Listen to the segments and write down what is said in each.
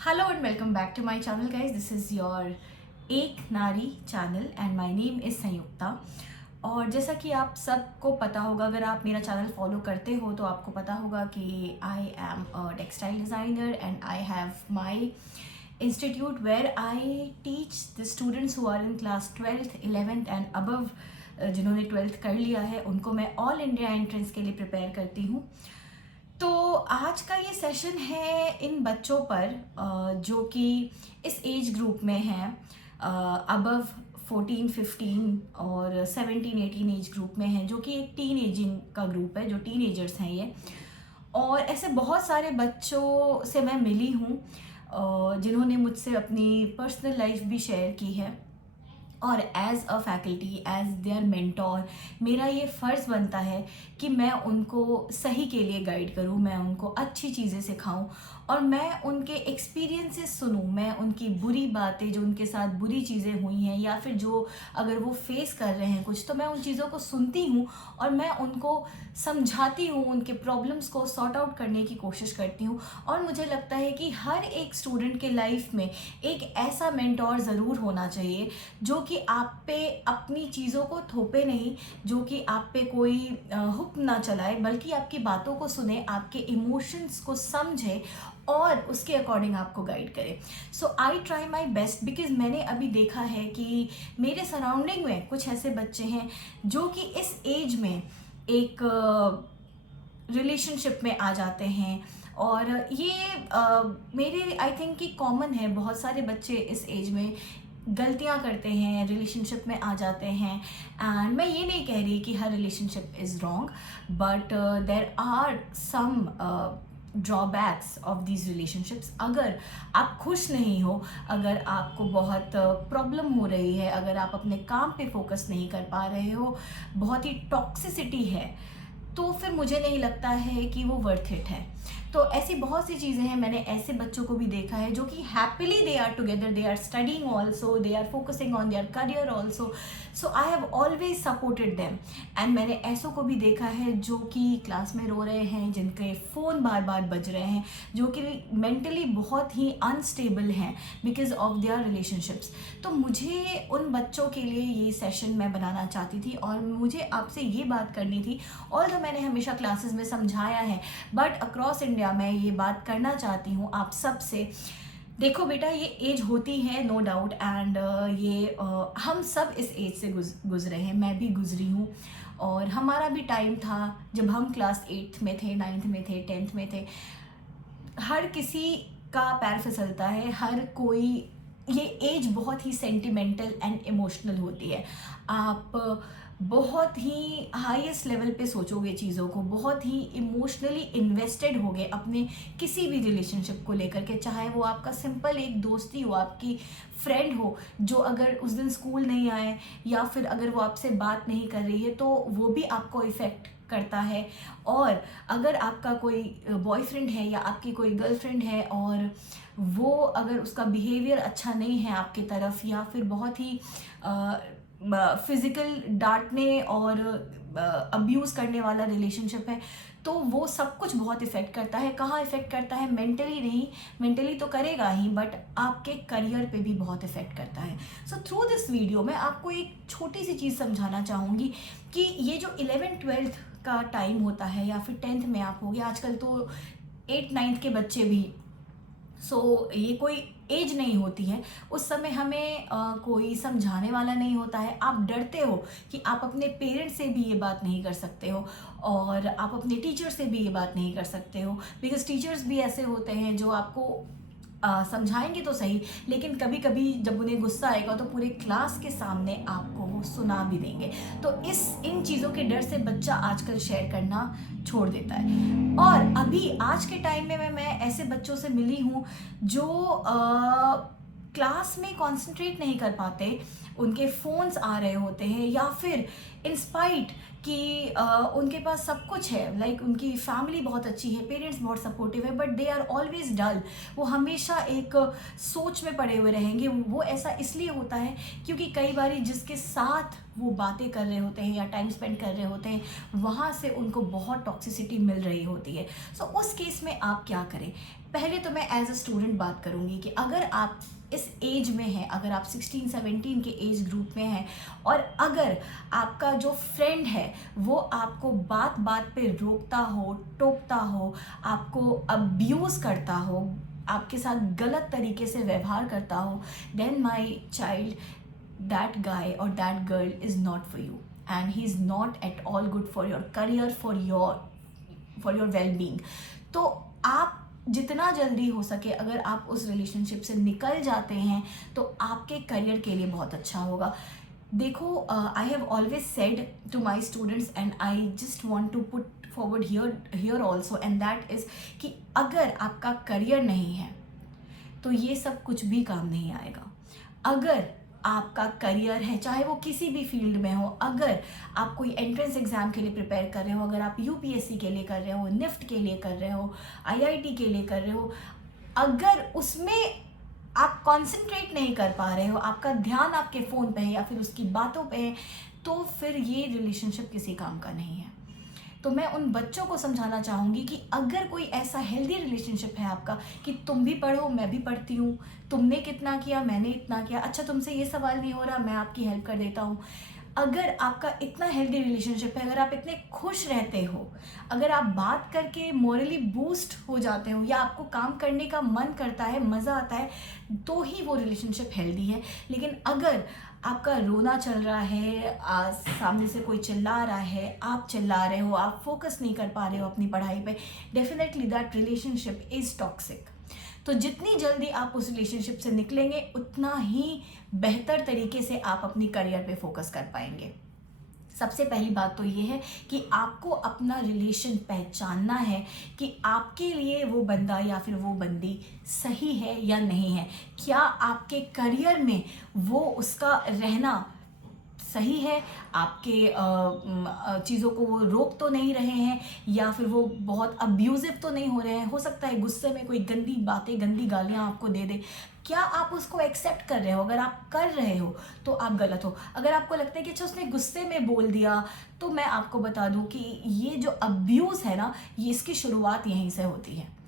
Hello and welcome back to my channel guys. This is your Ek Nari channel and my name is Sanyukta. और जैसा कि आप सबको पता होगा, अगर आप मेरा चैनल फॉलो करते हो तो आपको पता होगा कि I am a textile designer and I have my institute where I teach the students who are in class 12th 11th and above. जिन्होंने 12th कर लिया है उनको मैं ऑल इंडिया एंट्रेंस के लिए प्रिपेयर करती हूँ। तो आज का ये सेशन है इन बच्चों पर जो कि इस एज ग्रुप में हैं, अबव 14 15 और 17 18 एज ग्रुप में हैं, जो कि एक टीन एजिंग का ग्रुप है, जो टीनेजर्स हैं ये। और ऐसे बहुत सारे बच्चों से मैं मिली हूँ जिन्होंने मुझसे अपनी पर्सनल लाइफ भी शेयर की है। और as a faculty, as their mentor, मेरा ये फ़र्ज़ बनता है कि मैं उनको सही के लिए गाइड करूँ, मैं उनको अच्छी चीज़ें सिखाऊं और मैं उनके एक्सपीरियंसेस सुनूं, मैं उनकी बुरी बातें, जो उनके साथ बुरी चीज़ें हुई हैं या फिर जो अगर वो फेस कर रहे हैं कुछ, तो मैं उन चीज़ों को सुनती हूँ और मैं उनको समझाती हूँ, उनके प्रॉब्लम्स को सॉर्ट आउट करने की कोशिश करती हूँ। और मुझे लगता है कि हर एक स्टूडेंट के लाइफ में एक ऐसा मेंटोर ज़रूर होना चाहिए जो कि आप पे अपनी चीज़ों को थोपे नहीं, जो कि आप पे कोई हुक्म ना चलाए, बल्कि आपकी बातों को सुने, आपके इमोशंस को समझे और उसके अकॉर्डिंग आपको गाइड करे। So I try my best, because मैंने अभी देखा है कि मेरे सराउंडिंग में कुछ ऐसे बच्चे हैं जो कि इस एज में एक रिलेशनशिप में आ जाते हैं। और ये मेरे आई थिंक कि कॉमन है, बहुत सारे बच्चे इस एज में गलतियां करते हैं, रिलेशनशिप में आ जाते हैं। एंड मैं ये नहीं कह रही कि हर relationship is wrong, but there are some drawbacks of these relationships. अगर आप खुश नहीं हो, अगर आपको बहुत प्रॉब्लम हो रही है, अगर आप अपने काम पे फोकस नहीं कर पा रहे हो, बहुत ही टॉक्सिसिटी है, तो फिर मुझे नहीं लगता है कि वो वर्थ इट है। तो ऐसी बहुत सी चीज़ें हैं, मैंने ऐसे बच्चों को भी देखा है जो कि happily they are together, they are studying also, they are focusing on their career also. So I have always supported them. And मैंने ऐसों को भी देखा है जो कि क्लास में रो रहे हैं, जिनके फ़ोन बार बार बज रहे हैं, जो कि मेंटली बहुत ही अनस्टेबल हैं बिकॉज ऑफ देयर रिलेशनशिप्स। तो मुझे उन बच्चों के लिए ये सेशन मैं बनाना चाहती थी और मुझे आपसे ये बात करनी थी। ऑल दो मैंने हमेशा क्लासेस में समझाया है, बट अक्रॉस इंडिया मैं ये बात करना चाहती हूँ आप सबसे। देखो बेटा, ये एज होती है नो डाउट, एंड ये हम सब इस एज से गुजरे हैं, मैं भी गुजरी हूँ। और हमारा भी टाइम था जब हम क्लास 8th में थे, 9th में थे, 10th में थे। हर किसी का पैर फिसलता है, हर कोई, ये एज बहुत ही सेंटिमेंटल एंड इमोशनल होती है। आप बहुत ही हाईएस्ट लेवल पे सोचोगे चीज़ों को, बहुत ही इमोशनली इन्वेस्टेड होगे अपने किसी भी रिलेशनशिप को लेकर के, चाहे वो आपका सिंपल एक दोस्ती हो, आपकी फ्रेंड हो, जो अगर उस दिन स्कूल नहीं आए या फिर अगर वो आपसे बात नहीं कर रही है तो वो भी आपको इफ़ेक्ट करता है। और अगर आपका कोई बॉयफ्रेंड है या आपकी कोई गर्लफ्रेंड है और वो अगर उसका बिहेवियर अच्छा नहीं है आपकी तरफ, या फिर बहुत ही फिजिकल डांटने और अब्यूज़ करने वाला रिलेशनशिप है, तो वो सब कुछ बहुत इफ़ेक्ट करता है। कहाँ इफ़ेक्ट करता है? मेंटली नहीं, मेंटली तो करेगा ही, बट आपके करियर पे भी बहुत इफ़ेक्ट करता है। सो थ्रू दिस वीडियो मैं आपको एक छोटी सी चीज़ समझाना चाहूँगी कि ये जो 11th 12th का टाइम होता है, या फिर 10th में आप हो गया, आजकल तो 8th 9th के बच्चे भी, ये कोई एज नहीं होती है। उस समय हमें कोई समझाने वाला नहीं होता है, आप डरते हो कि आप अपने पेरेंट्स से भी ये बात नहीं कर सकते हो और आप अपने टीचर से भी ये बात नहीं कर सकते हो, बिकॉज टीचर्स भी ऐसे होते हैं जो आपको समझाएंगे तो सही, लेकिन कभी कभी जब उन्हें गुस्सा आएगा तो पूरे क्लास के सामने आपको वो सुना भी देंगे। तो इन चीज़ों के डर से बच्चा आजकल शेयर करना छोड़ देता है। और अभी आज के टाइम में मैं ऐसे बच्चों से मिली हूँ जो क्लास में कंसंट्रेट नहीं कर पाते, उनके फ़ोन्स आ रहे होते हैं, या फिर इंस्पाइट कि उनके पास सब कुछ है, लाइक उनकी फैमिली बहुत अच्छी है, पेरेंट्स बहुत सपोर्टिव है, बट दे आर ऑलवेज डल। वो हमेशा एक सोच में पड़े हुए रहेंगे। वो ऐसा इसलिए होता है क्योंकि कई बार जिसके साथ वो बातें कर रहे होते हैं या टाइम स्पेंड कर रहे होते हैं, वहाँ से उनको बहुत टॉक्सिसिटी मिल रही होती है। सो उस केस में आप क्या करें? पहले तो मैं एज अ स्टूडेंट बात करूँगी कि अगर आप इस एज में हैं, अगर आप 16-17 के एज ग्रुप में हैं और अगर आपका जो फ्रेंड है वो आपको बात बात पे रोकता हो, टोकता हो, आपको अब्यूज़ करता हो, आपके साथ गलत तरीके से व्यवहार करता हो, then my child, that guy or that girl is not for you, and he is not at all good for your career, for your well-being. तो आप जितना जल्दी हो सके अगर आप उस रिलेशनशिप से निकल जाते हैं तो आपके करियर के लिए बहुत अच्छा होगा. देखो, I have always said to my students and I just want to put forward here also, and that is कि अगर आपका करियर नहीं है तो ये सब कुछ भी काम नहीं आएगा. अगर आपका करियर है, चाहे वो किसी भी फील्ड में हो, अगर आप कोई एंट्रेंस एग्ज़ाम के लिए प्रिपेयर कर रहे हो, अगर आप यूपीएससी के लिए कर रहे हो, निफ्ट के लिए कर रहे हो, आईआईटी के लिए कर रहे हो, अगर उसमें आप कंसंट्रेट नहीं कर पा रहे हो, आपका ध्यान आपके फ़ोन पे है या फिर उसकी बातों पे है, तो फिर ये रिलेशनशिप किसी काम का नहीं है. तो मैं उन बच्चों को समझाना चाहूँगी कि अगर कोई ऐसा हेल्दी रिलेशनशिप है आपका कि तुम भी पढ़ो, मैं भी पढ़ती हूँ, तुमने कितना किया, मैंने इतना किया, अच्छा तुमसे ये सवाल नहीं हो रहा, मैं आपकी हेल्प कर देता हूँ. अगर आपका इतना हेल्दी रिलेशनशिप है, अगर आप इतने खुश रहते हो, अगर आप बात करके मोरली बूस्ट हो जाते हो या आपको काम करने का मन करता है, मज़ा आता है, तो ही वो रिलेशनशिप हेल्दी है. लेकिन अगर आपका रोना चल रहा है, सामने से कोई चिल्ला रहा है, आप चिल्ला रहे हो, आप फोकस नहीं कर पा रहे हो अपनी पढ़ाई पे, definitely that relationship is toxic. तो जितनी जल्दी आप उस रिलेशनशिप से निकलेंगे उतना ही बेहतर तरीके से आप अपनी करियर पे फोकस कर पाएंगे. सबसे पहली बात तो ये है कि आपको अपना रिलेशन पहचानना है कि आपके लिए वो बंदा या फिर वो बंदी सही है या नहीं है. क्या आपके करियर में वो उसका रहना सही है, आपके चीज़ों को वो रोक तो नहीं रहे हैं या फिर वो बहुत अब्यूज़िव तो नहीं हो रहे हैं. हो सकता है गुस्से में कोई गंदी बातें, गंदी गालियाँ आपको दे दे. क्या आप उसको एक्सेप्ट कर रहे हो? अगर आप कर रहे हो तो आप गलत हो. अगर आपको लगता है कि अच्छा उसने गुस्से में बोल दिया, तो मैं आपको बता दूं कि ये जो अब्यूज़ है ना, ये इसकी शुरुआत यहीं से होती है.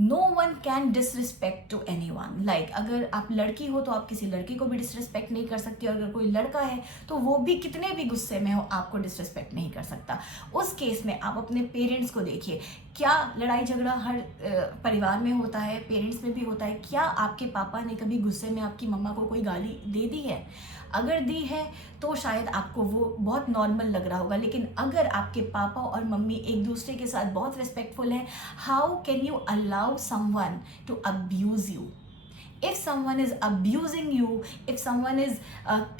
No one can disrespect to anyone. Like अगर आप लड़की हो तो आप किसी लड़की को भी डिसरिस्पेक्ट नहीं कर सकती, और अगर कोई लड़का है तो वो भी कितने भी गुस्से में हो आपको डिसरिस्पेक्ट नहीं कर सकता. उस केस में आप अपने पेरेंट्स को देखिए. क्या लड़ाई झगड़ा हर परिवार में होता है, पेरेंट्स में भी होता है. क्या आपके पापा ने कभी गुस्से में आपकी मम्मा को कोई गाली दे दी है? अगर दी है तो शायद आपको वो बहुत नॉर्मल लग रहा होगा. लेकिन अगर आपके पापा और मम्मी एक दूसरे के साथ बहुत रिस्पेक्टफुल हैं, how can you allow someone to abuse you? If someone is abusing you, if someone is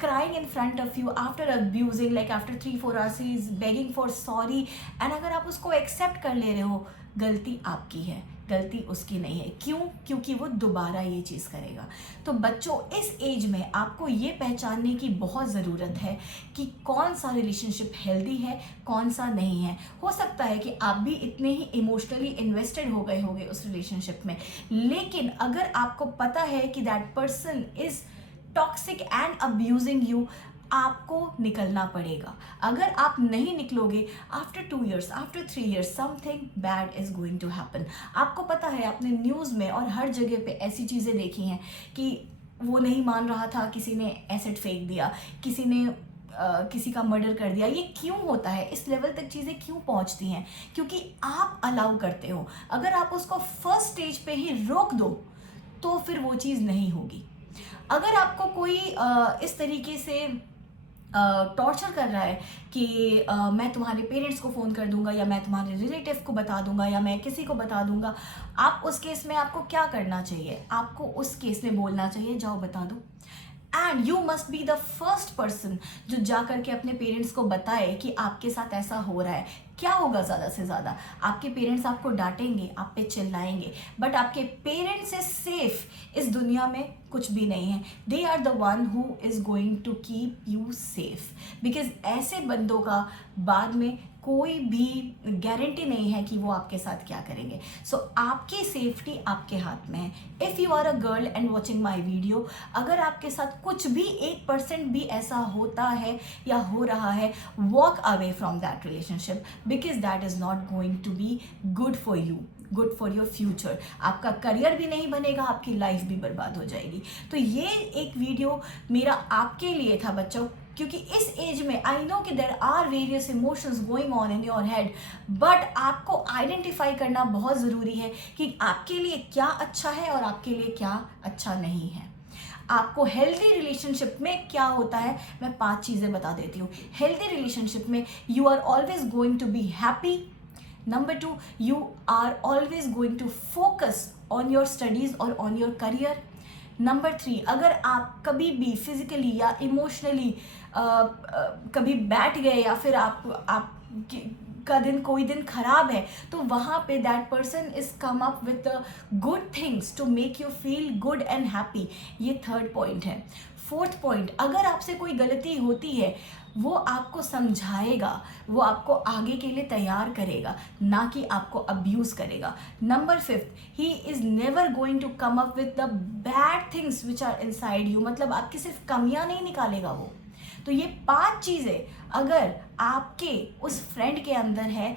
crying in front of you after abusing, like after 3-4 hours he is begging for sorry, and अगर आप उसको accept कर ले रहे हो, गलती आपकी है, गलती उसकी नहीं है. क्यों? क्योंकि वो दोबारा ये चीज़ करेगा. तो बच्चों, इस एज में आपको ये पहचानने की बहुत ज़रूरत है कि कौन सा रिलेशनशिप हेल्दी है, कौन सा नहीं है. हो सकता है कि आप भी इतने ही इमोशनली इन्वेस्टेड हो गए होंगे उस रिलेशनशिप में, लेकिन अगर आपको पता है कि that person is toxic and abusing you, आपको निकलना पड़ेगा. अगर आप नहीं निकलोगे, after 2 years, after 3 years, something bad is going to happen. आपको पता है, आपने न्यूज़ में और हर जगह पे ऐसी चीज़ें देखी हैं कि वो नहीं मान रहा था, किसी ने एसिड फेंक दिया, किसी ने किसी का मर्डर कर दिया. ये क्यों होता है? इस लेवल तक चीज़ें क्यों पहुंचती हैं? क्योंकि आप अलाउ करते हो. अगर आप उसको फर्स्ट स्टेज पे ही रोक दो तो फिर वो चीज़ नहीं होगी. अगर आपको कोई इस तरीके से टॉर्चर कर रहा है कि मैं तुम्हारे पेरेंट्स को फ़ोन कर दूंगा, या मैं तुम्हारे रिलेटिव को बता दूंगा, या मैं किसी को बता दूंगा, आप उस केस में आपको क्या करना चाहिए? आपको उस केस में बोलना चाहिए, जाओ बता दो. And you must be the first person जो जा करके अपने पेरेंट्स को बताए कि आपके साथ ऐसा हो रहा है. क्या होगा? ज़्यादा से ज़्यादा आपके पेरेंट्स आपको डांटेंगे, आप पे चिल्लाएंगे, बट आपके पेरेंट्स से सेफ इस दुनिया में कुछ भी नहीं है. They are the one who is going to keep you safe, because ऐसे बंदों का बाद में कोई भी गारंटी नहीं है कि वो आपके साथ क्या करेंगे. सो आपकी सेफ्टी आपके हाथ में है. If you are a girl and watching my video, अगर आपके साथ कुछ भी 1% भी ऐसा होता है या हो रहा है, walk away from that relationship, because that is not going to be good for you. Good for your future. आपका करियर भी नहीं बनेगा, आपकी लाइफ भी बर्बाद हो जाएगी। तो ये एक वीडियो मेरा आपके लिए था बच्चों, क्योंकि इस एज में आई नो कि there are various emotions going on in your head, but आपको आइडेंटिफाई करना बहुत ज़रूरी है कि आपके लिए क्या अच्छा है और आपके लिए क्या अच्छा नहीं है। आपको हेल्दी रिलेशनशिप में क्या होता है, मैं 5 चीज़ें बता देती हूँ। हेल्दी रिलेशनशिप में you are always going to be happy. Number 2, you are always going to focus on your studies और ऑन योर करियर। नंबर 3, अगर आप कभी भी फिजिकली या इमोशनली कभी बैठ गए या फिर आप का दिन कोई दिन खराब है, तो वहाँ पे that person is come up with good things to make you feel good and happy. ये 3rd पॉइंट है। 4th पॉइंट, अगर आपसे कोई गलती होती है वो आपको समझाएगा, वो आपको आगे के लिए तैयार करेगा, ना कि आपको अब्यूज़ करेगा। Number 5, he is never going to come up with the bad things which are inside you, मतलब आपकी सिर्फ कमियां नहीं निकालेगा वो। तो ये 5 चीज़ें अगर आपके उस फ्रेंड के अंदर है,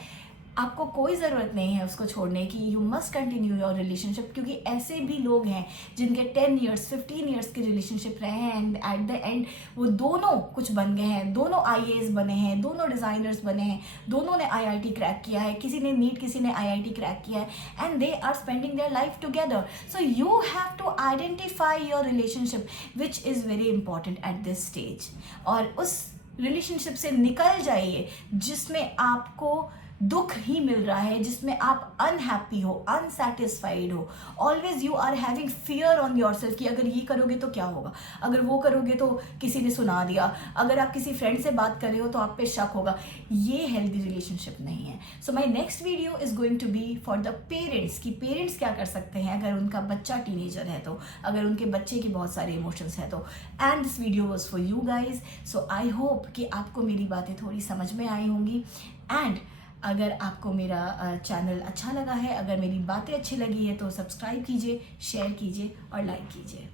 आपको कोई ज़रूरत नहीं है उसको छोड़ने की। You must continue your relationship, क्योंकि ऐसे भी लोग हैं जिनके 10 ईयर्स 15 ईयर्स के रिलेशनशिप रहे हैं एंड एट द एंड वो दोनों कुछ बन गए हैं, दोनों IAS बने हैं, दोनों डिज़ाइनर्स बने हैं, दोनों ने IIT क्रैक किया है, किसी ने नीट किसी ने IIT क्रैक किया है, and they are spending their life together. So you have to identify your relationship which is very important at this stage, और उस रिलेशनशिप से निकल जाइए जिसमें आपको दुख ही मिल रहा है, जिसमें आप अनहैप्पी हो, अनसेटिस्फाइड हो। Always you are having fear on your self कि अगर ये करोगे तो क्या होगा, अगर वो करोगे तो किसी ने सुना दिया, अगर आप किसी फ्रेंड से बात कर रहे हो तो आप पे शक होगा। ये हेल्दी रिलेशनशिप नहीं है। So my next video is going to be for the parents कि पेरेंट्स क्या कर सकते हैं अगर उनका बच्चा टीनेजर है तो, अगर उनके बच्चे की बहुत सारे इमोशंस हैं तो। And this video was for you guys. So I hope कि आपको मेरी बातें थोड़ी समझ में आई होंगी। एंड अगर आपको मेरा चैनल अच्छा लगा है, अगर मेरी बातें अच्छी लगी है तो सब्सक्राइब कीजिए, शेयर कीजिए और लाइक कीजिए।